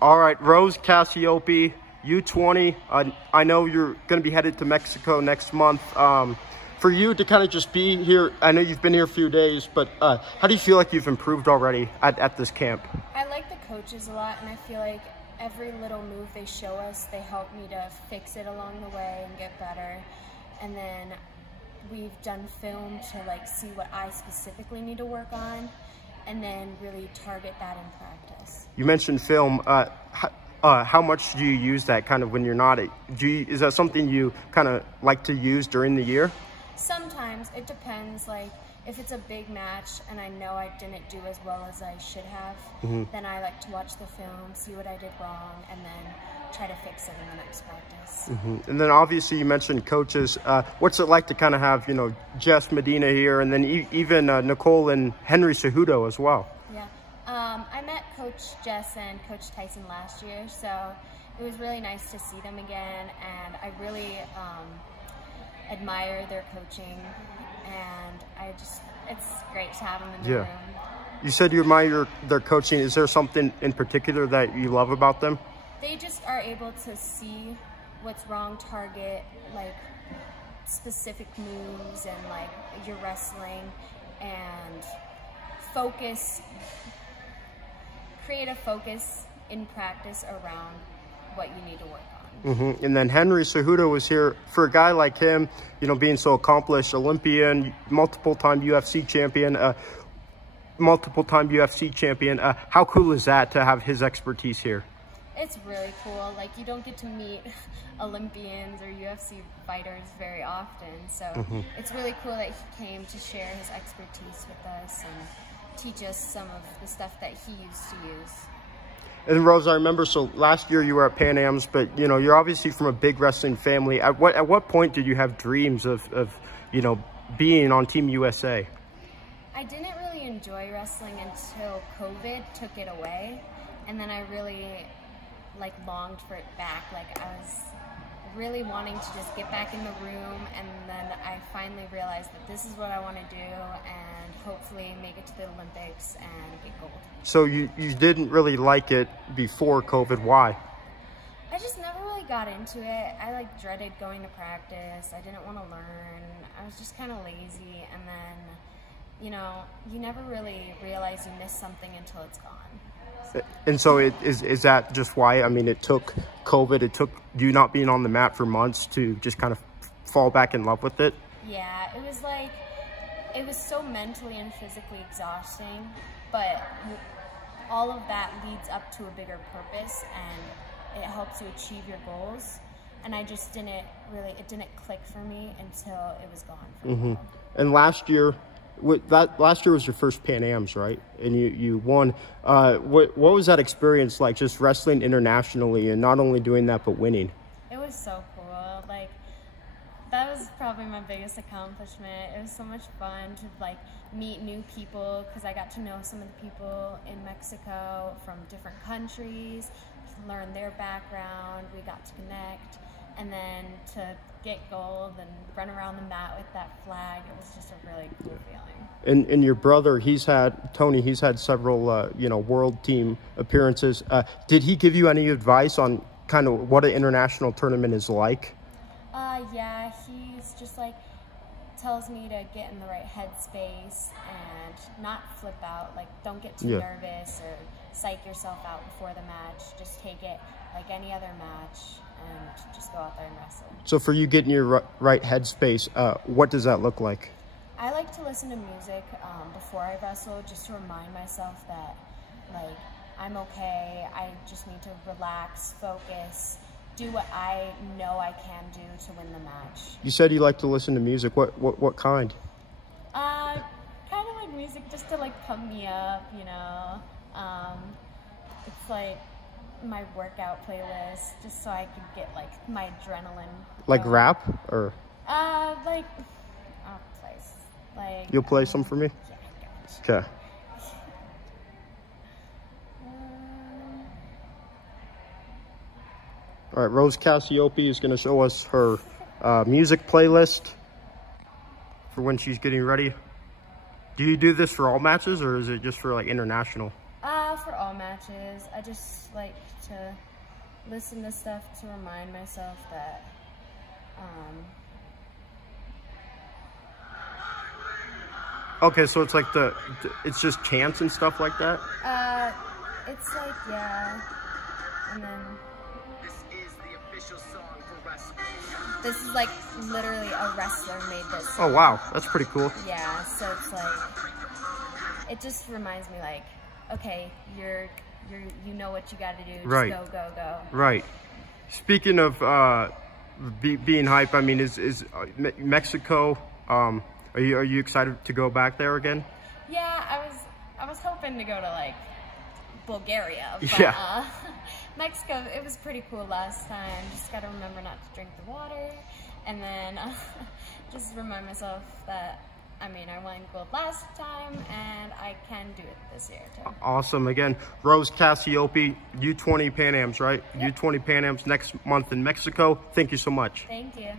All right, Rose Cassioppi, U20. I know you're going to be headed to Mexico next month. For you to kind of just be here, I know you've been here a few days, but how do you feel like you've improved already at this camp? I like the coaches a lot, and I feel like every little move they show us, they help me to fix it along the way and get better. And then we've done film to like see what I specifically need to work on, and then really target that in practice. You mentioned film. How much do you use that kind of when you're not? Is that something you kind of like to use during the year? Sometimes. It depends. Like if it's a big match and I know I didn't do as well as I should have, then I like to watch the film, see what I did wrong, and then try to fix it in the next practice. And then obviously you mentioned coaches. What's it like to kind of have, you know, Jess Medina here, and then even Nicole and Henry Cejudo as well? Yeah. I met Coach Jess and Coach Tyson last year, so it was really nice to see them again, and I really admire their coaching, and it's great to have them in the room. You said you admire their coaching. Is there something in particular that you love about them? They just are able to see what's wrong, target like specific moves and like your wrestling, and create a focus in practice around what you need to work on. And then Henry Cejudo was here. For a guy like him, you know, being so accomplished, Olympian, multiple-time UFC champion, how cool is that to have his expertise here? It's really cool. Like, you don't get to meet Olympians or UFC fighters very often, so it's really cool that he came to share his expertise with us and teach us some of the stuff that he used to use. And Rose, I remember, so last year you were at Pan Am's, but you know, you're obviously from a big wrestling family. At what point did you have dreams of you know, being on Team USA? I didn't really enjoy wrestling until COVID took it away, and then I really like longed for it back. Like, I was really wanting to just get back in the room, and then I finally realized that this is what I want to do, and hopefully make it to the Olympics and get gold. So you didn't really like it before COVID. Why? I just never really got into it. I like dreaded going to practice. I didn't want to learn. I was just kind of lazy, and then, you know, you never really realize you miss something until it's gone. And so is that just why? I mean, it took COVID, it took you not being on the mat for months to just kind of fall back in love with it? Yeah, it was like, it was so mentally and physically exhausting, but all of that leads up to a bigger purpose, and it helps you achieve your goals. And I just it didn't click for me until it was gone for me. And last year was your first Pan Am's, right? And you won. What was that experience like, just wrestling internationally and not only doing that but winning? It was so cool. Like, that was probably my biggest accomplishment. It was so much fun to like meet new people, because I got to know some of the people in Mexico from different countries, learn their background. We got to connect, and then to get gold and run around the mat with that flag, it was just a really cool feeling. And your brother, Tony, he's had several, you know, world team appearances. Did he give you any advice on kind of what an international tournament is like? Yeah, he's just like, tells me to get in the right headspace and not flip out. Like, don't get too nervous or psych yourself out before the match. Just take it like any other match and just go out there and wrestle. So for you getting your right headspace, what does that look like? I like to listen to music before I wrestle, just to remind myself that, like, I'm okay. I just need to relax, focus, do what I know I can do to win the match. You said you like to listen to music. What kind? Kind of like music just to like pump me up, you know. It's like my workout playlist, just so I could get like my adrenaline. Like going. Rap or? Like, I'll play. Like, you'll play some for me? Yeah, I got you. Okay. All right, Rose Cassioppi is going to show us her music playlist for when she's getting ready. Do you do this for all matches, or is it just for like international? For all matches. matches. I just like to listen to stuff to remind myself that Okay, so it's like it's just chants and stuff like that? It's like, yeah, and then This is the official song for wrestling. this is like literally a wrestler made this Oh, song. wow. That's pretty cool. Yeah, so it's like, it just reminds me like, okay, you know what you gotta do, just Right. go. Right. Speaking of being hype, I mean, is Mexico, are you excited to go back there again? Yeah, I was hoping to go to like Bulgaria, but Yeah. Mexico, it was pretty cool last time. Just gotta remember not to drink the water, and then just remind myself that, I mean, I won gold last time, and I can do it this year too. Awesome. Again, Rose Cassioppi, U20 Pan Ams, right? Yep. U20 Pan Ams next month in Mexico. Thank you so much. Thank you.